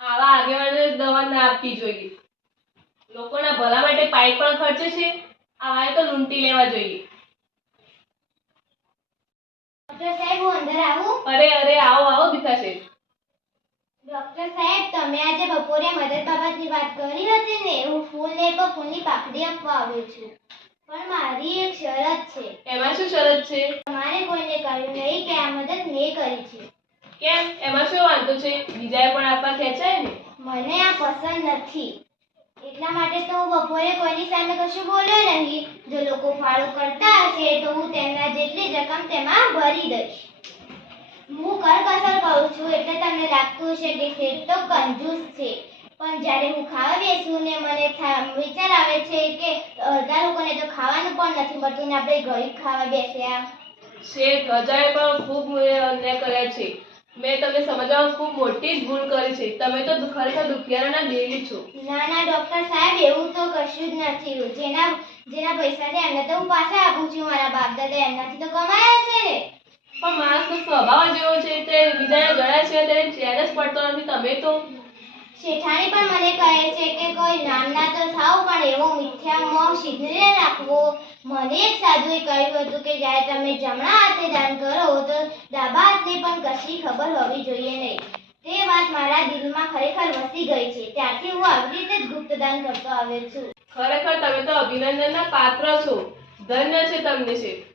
આવા આગેવાનોને દવા ના આપવી જોઈએ. લોકોના ભલા માટે પાઇપ પણ ખર્ચે છે આવાએ તો લૂંટી લેવા જોઈએ. ડોક્ટર સાહેબ હું અંદર આવું. અરે અરે આવો આવો ભીખા શેઠ. ડોક્ટર સાહેબ તમે આજે બપોરે મદદ બાબતની વાત કરી હતી ને હું ફૂલ ને પર ફૂલની પાકડી આપવા આવ્યો છું. પણ મારી એક શરત છે. એમાં શું શરત છે? તમારે કોઈને કહ્યું નહીં કે આ મદદ મેં કરી છે. કેમ? એમાં શું વાંધો છે? બીજાએ પણ આપવા ખેંચાય ને? મને આ પસંદ નથી. એટલા માટે તો હું બપોરે કોઈની સામે કશું બોલ્યો નહીં. જો લોકો ફાળો કરતા હશે તો હું તેમના જેટલી રકમ તેમાં ભરી દઈશ. હું કરકસર કરું છું એટલે તમને લાગતું હશે કે શેઠ તો કંજૂસ છે. પણ જ્યારે હું ખાવા બેસું ને મને વિચાર આવે છે કે અડધા લોકોને તો ખાવાનું પણ નથી મળતું ને આપણે ગરીબ ખાવા બેસ્યા શેઠ હજારે પણ ખૂબ અન્યાય કર્યા છે. મેં તમને સમજવામાં ખૂબ મોટી જ ભૂલ કરી છે. તમે તો ખરેખર દુખિયારાના બેલી છો. ના ના ડોક્ટર સાહેબ એવું તો કશું જ નથી જેના જેના પૈસા છે એમને તો હું પાછા આપું છું મારા બાપ દાદા એમનાથી તો કમાયા છે. ને પણ માણસનો સ્વભાવ જેવો છે તે બીજાના ગળા છે તેને ચેર જ પડતો નથી. તમે તો શેઠાણી પણ મને કહે છે કે કોઈ નામના તો થાવ પણ એવો મિથ્યા મોહ સિદ્ધને રાખવો. મને એક સાધુએ કહ્યું હતું કે જ્યારે તમે જમણા હાથે દાન કરો ડાબા હાથને પણ કશી ખબર હોવી જોઈએ નહીં. તે વાત મારા દિલમાં ખરેખર વસી ગઈ છે. ત્યારથી હું આવી રીતે જ ગુપ્તદાન કરતો આવ્યો છું. ખરેખર તમે તો અભિનંદનના પાત્ર છો. ધન્ય છે તમને શેઠ.